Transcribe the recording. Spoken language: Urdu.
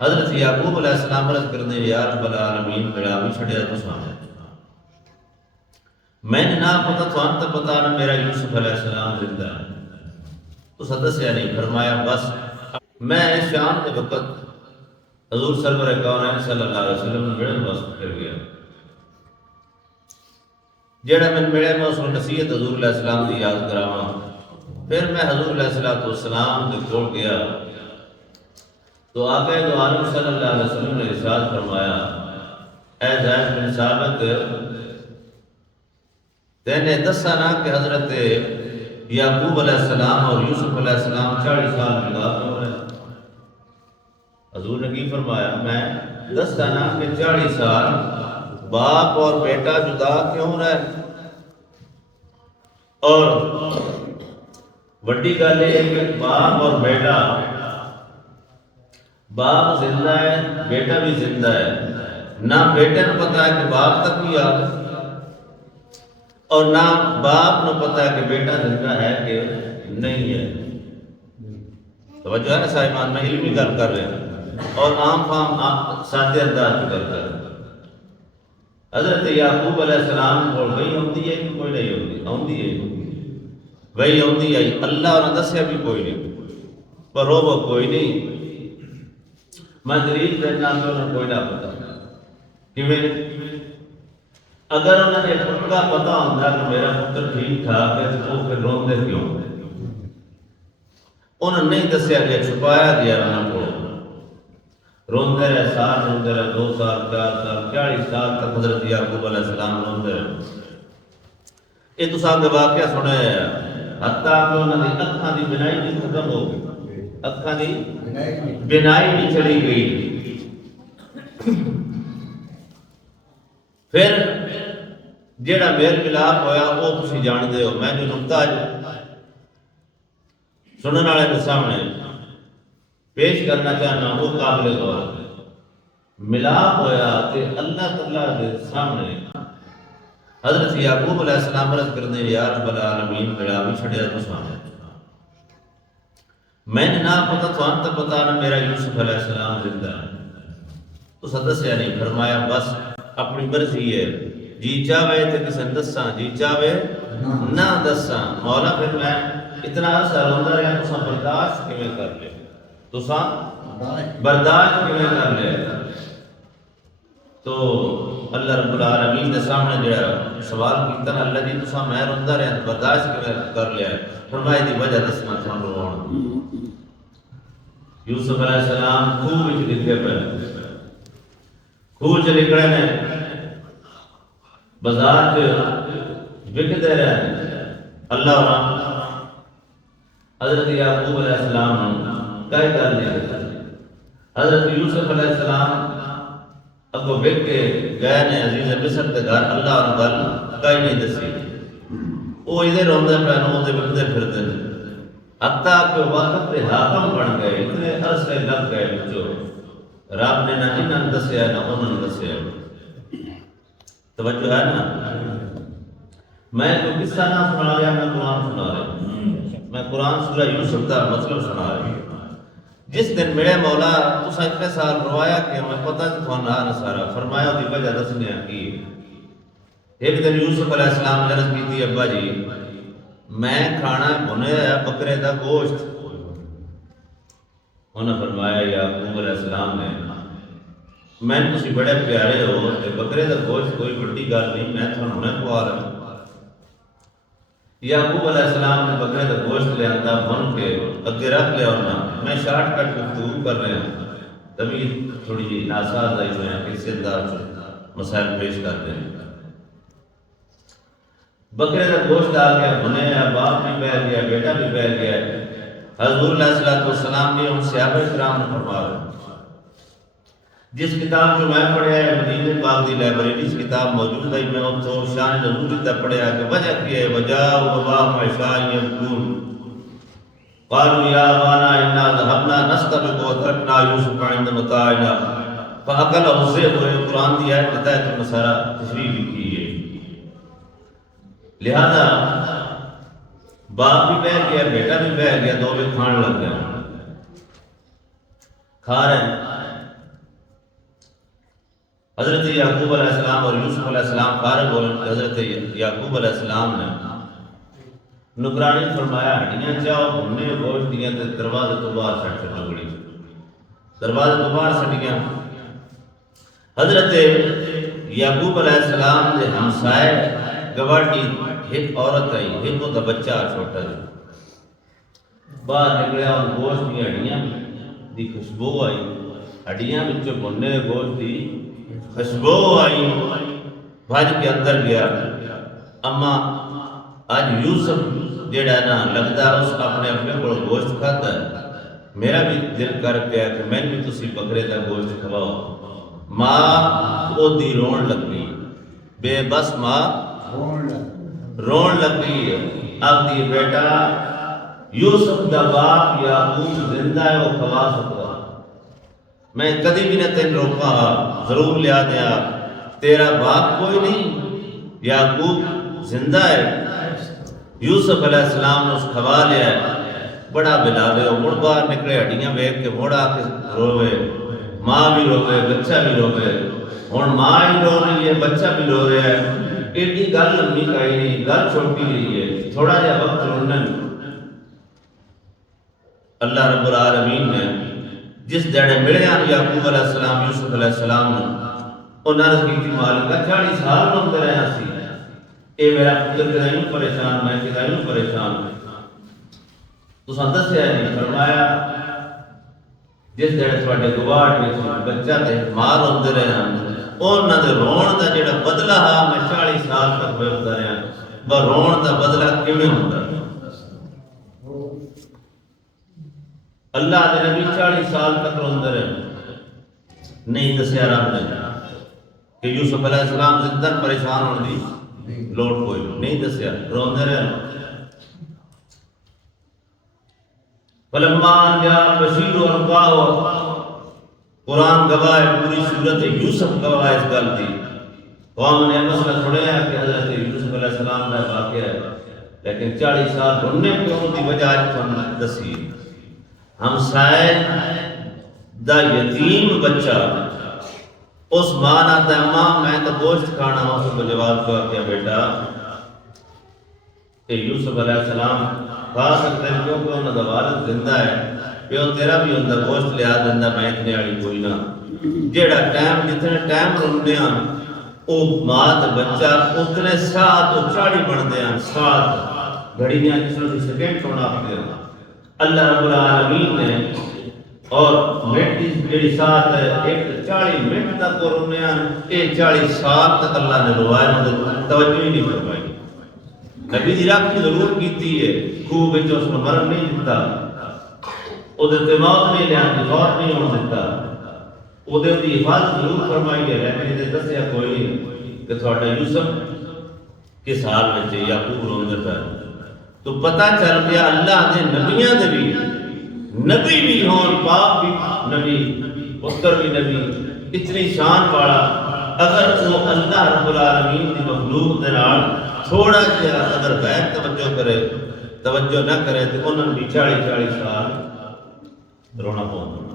حضرت یعقوب علیہ السلام عرض کرنے یا رب العالمین میرا بھی چھڑیا تو سامنے میں نے نہ پتا تو انت پتا نہ میرا یوسف علیہ السلام زندہ ہے تو سدسیا نہیں فرمایا بس میں شام کے وقت حضور سرور کونین صلی اللہ علیہ وسلم نے ملن واسطے پھر گیا جڑا میں ملے میں اس کو نصیحت حضور علیہ السلام کی یاد کراواں پھر میں حضور علیہ السلام کے کول گیا تو آقا دو عالم صلی اللہ علیہ وسلم نے ارشاد فرمایا اے زید بن ثابت تینے دسا نا کہ حضرت یعقوب علیہ السلام اور یوسف علیہ السلام 40 سال جدا کیوں رہے حضور نے کی فرمایا میں دسا نا کہ 40 سال باپ اور بیٹا جدا کیوں رہے اور وڈی گل ہے کہ باپ اور بیٹا باپ زندہ ہے بیٹا بھی زندہ ہے نہ بیٹے کو پتا ہے کہ باپ تک بھی یاد ہے اور نہ باپ کو پتا ہے کہ بیٹا زندہ ہے کہ نہیں ہے توجہ ہے صاحبان میں علمی گل کر رہے ہیں اور عام فام سادے انداز میں گل کر رہے ہیں حضرت یعقوب علیہ السلام کو وہی ہوتی ہے کہ کوئی نہیں ہوتی ہے وہی ہوتی ہے اللہ نے دسیا بھی کوئی نہیں پر وہ کوئی نہیں میں دلیل دینا کہ انہیں کوئی نہ پتا کہ اگر انہوں نے پکا پتا ہوتا کہ میرا پتر ٹھیک ٹھاک ہے تو پھر روندے کیوں انہوں نے نہیں دسیا کہ چھپایا گیا انہوں کو روندے رہے سال روندے رہے 2 سال 4 سال 40 سال تک حضرت یعقوب علیہ السلام روندے رہے یہ تو ساتھ واقعہ سنے حتیٰ کہ انہوں نے اکھاں دی بنائی بھی ختم ہو گئی اکھاں دی بنائی بھی چلی گئی پھر جیڑا میل ملاپ ہویا وہ تسی جان دے ہو میں جو نقطہ سنن والے کے سامنے پیش کرنا چاہنا وہ قابل غور ہے ملاپ ہویا تے اللہ تعالیٰ کے سامنے حضرت یعقوب علیہ السلام عرض کرنے یا رب العالمین میرا بھی چھڑیا تو سامنے میں نے نہ پتا تو انت پتا نہ میرا یوسف علیہ السلام زندہ ہے تو سدسیا نہیں فرمایا بس اپنی مرضی ہے جی چاہے تو کسی نے دساں جی چاہے نہ دساں مولا پھر میں اتنا عرصہ روندا رہا تو برداشت کیویں کر لے تو برداشت کیویں کر لے تو اللہ رب العالمین کے سامنے جو سوال کیتا نا اللہ جی تساں میں روندا رہا تو برداشت کیویں کر لیا فرمایا دی وجہ دسنا تھانوں رون یوسف علیہ السلام خوہ وچ ڈگے پے خوہ چ نکلے نے بازار وکتے رہے اللہ حضرت یعقوب علیہ السلام کہہ کر دیا حضرت یوسف علیہ السلام اگو وک کے گئے نے عزیز مصر کے گھر اللہ اور گل کہیں نہیں دسی وہ ادھر روندے پے نو تے وکتے پھرتے حتیٰ کہ وقت پہ حاکم بن گئے اتنے عرصے لگ گئے جو رب نے نہ انہوں نے دسیا نہ انہوں نے دسیا توجہ ہے نا میں جو قصہ نہ سنا رہا میں قرآن سنا رہا میں قرآن سورہ یوسف کا مطلب سنا رہا جس دن میرے مولا تسا اتنے سال روایا کہ میں پتہ کہ تھوڑا نہ سارا فرمایا دی وجہ دسنے کی ایک دن یوسف علیہ السلام نے عرض کی تھی ابا جی میں کھانا بنے بکرے کا گوشت انہوں نے فرمایا یعقوب علیہ السلام نے میں تسی بڑے پیارے ہو بکرے کا گوشت کوئی بڑی گل نہیں میں تھوڑا ہونے پوا رہا یعقوب علیہ السلام نے بکرے کا گوشت لے آتا بن کے اگے رکھ لیا ہونا میں شارٹ کٹ گفتگو کر رہے ہیں تبھی تھوڑی جی ناساز آئی ہوئے ہیں کس انداز مسائل پیش کرتے ہیں بکرے کا گوشت آ گیا بنے باپ بھی بہ گیا بیٹا بھی بہ گیا حضور علیہ السلام نے ان صحابہ کرام نے فرما رہے جس کتاب جو میں پڑھیا ہے مدینہ پاک دی لائبریری اس کتاب موجود ہے میں وہ تو شان نزول تک پڑھیا کہ وجہ کی ہے وجہ وبا عشاء یقول قالوا یا ابانا انا ذهبنا نستبق وتركنا يوسف عند متاعنا فاكله الذئب قرآن دی آیت بتائے تو مسارا تشریح کی ہے لہذا باپ بھی بہ گیا بیٹا بھی بہ گیا دو بھی کھانے لگ گیا کھا رہے ہیں حضرت یعقوب علیہ السلام اور یوسف علیہ السلام فارغ ہوئے کہ حضرت یعقوب علیہ السلام نے نگرانی فرمایا ہڈیاں چاہو بھنے گوشت دیاں تے دروازے تو باہر سٹ چھٹو گڑی دروازے تو باہر سٹیاں حضرت یعقوب علیہ السلام دے ہمسائے گواڈی ایک عورت آئی ایک دا بچہ چھوٹا جی باہر نکلیا اور گوشت دی ہڈیاں دی خوشبو آئی ہڈیاں وچوں بھنے گوشت دی خوشبو آئی بھاج کے اندر گیا اما آج یوسف جیڑا نا لگتا اس اپنے اپنے کو گوشت کھاتا ہے میرا بھی دل کر پیا کہ میں بھی تسی بکرے دا گوشت کھواؤ ماں او دی رون لگی بے بس ماں رون لگی اب دی بیٹا یوسف دا باپ یعقوب زندہ ہے وہ کھوا سکتا میں کدی بھی نہ تین روکا ضرور لیا دیا تیرا باپ کوئی نہیں یعقوب زندہ ہے یوسف علیہ السلام نے اس کھوا لیا ہے بڑا بلاوے اور مڑ باہر نکلے ہڈیاں ویکھ کے مڑ آ کے روے ماں بھی روے بچہ بھی روے ہن ماں ہی رو رہی ہے بچہ بھی رو رہا ہے ایڈی گل لمبی کائی نہیں گل چھوٹی رہی ہے تھوڑا جہا وقت رونا اللہ رب العالمین نے جس دیڑے ملے یعقوب علیہ السلام یوسف علیہ السلام نے انہوں نے کی تھی مالکہ 40 سال میں رہے ہیں سی اے میرا پتر کدائیوں پریشان میں کدائیوں پریشان تو سندس سے نہیں فرمایا جس دیڑے تھوڑے گواڑ میں بچہ تے مار ہوندے رہے ہیں انہوں نے رون دا جڑا بدلہ ہا میں 40 سال تک بھرتا رہے ہیں وہ رون دا بدلہ کیویں ہوندا اللہ دے نبی 40 سال تک روندے رہے نہیں دسیا رب نے کہ یوسف علیہ السلام زندہ پریشان ہونے دی لوٹ کوئی نہیں دسیا روندے رہے فلما جاء بشیر ورقاہ قرآن گواہ ہے پوری صورت یوسف گواہ ہے اس گل دی قوم نے مسئلہ سنیا کہ حضرت یوسف علیہ السلام کا واقعہ ہے لیکن 40 سال رونے کیوں دی وجہ دسی ہمسائے دا یتیم بچہ اس ماں نہ تے ماں میں تو گوشت کھانا اس کو جواب کہا کہ بیٹا کہ یوسف علیہ السلام کھا سکتے ہیں کیونکہ انہوں دا والد زندہ ہے پیو تیرا بھی اندر گوشت لیا دینا میں اتنے والی کوئی نہ جیڑا ٹائم جتنے ٹائم روندے ہیں او ماں تے بچہ اتنے ساتھ او 40 بندے ہیں ساتھ گھڑیاں جس طرح سے سیکنڈ ہونا پڑتے ہیں اللہ رب العالمین نے اور منٹ جڑی ساتھ ہے ایک 40 منٹ تک رونے ہیں اے 40 سال تک اللہ نے روائے توجہ ہی نہیں فرمائی نبی دی راکھی ضرور کیتی ہے خوب وچ اس نوں مرن نہیں دتا او دے تے موت نہیں لیا موت نہیں ہون دتا او دے دی حفاظت ضرور فرمائی ہے لیکن تے دسیا کوئی نہیں کہ تھوڑا یوسف کس حال وچ یعقوب روندے پے تو پتہ چل گیا اللہ دے نبیاں دے بھی نبی بھی ہون پاک بھی نبی پتر بھی نبی اتنی شان والا اگر وہ اللہ رب العالمین دی مخلوق دے نال تھوڑا جہا اگر غیر توجہ نہ کرے تو انہوں نے 40 سال رونا پاؤں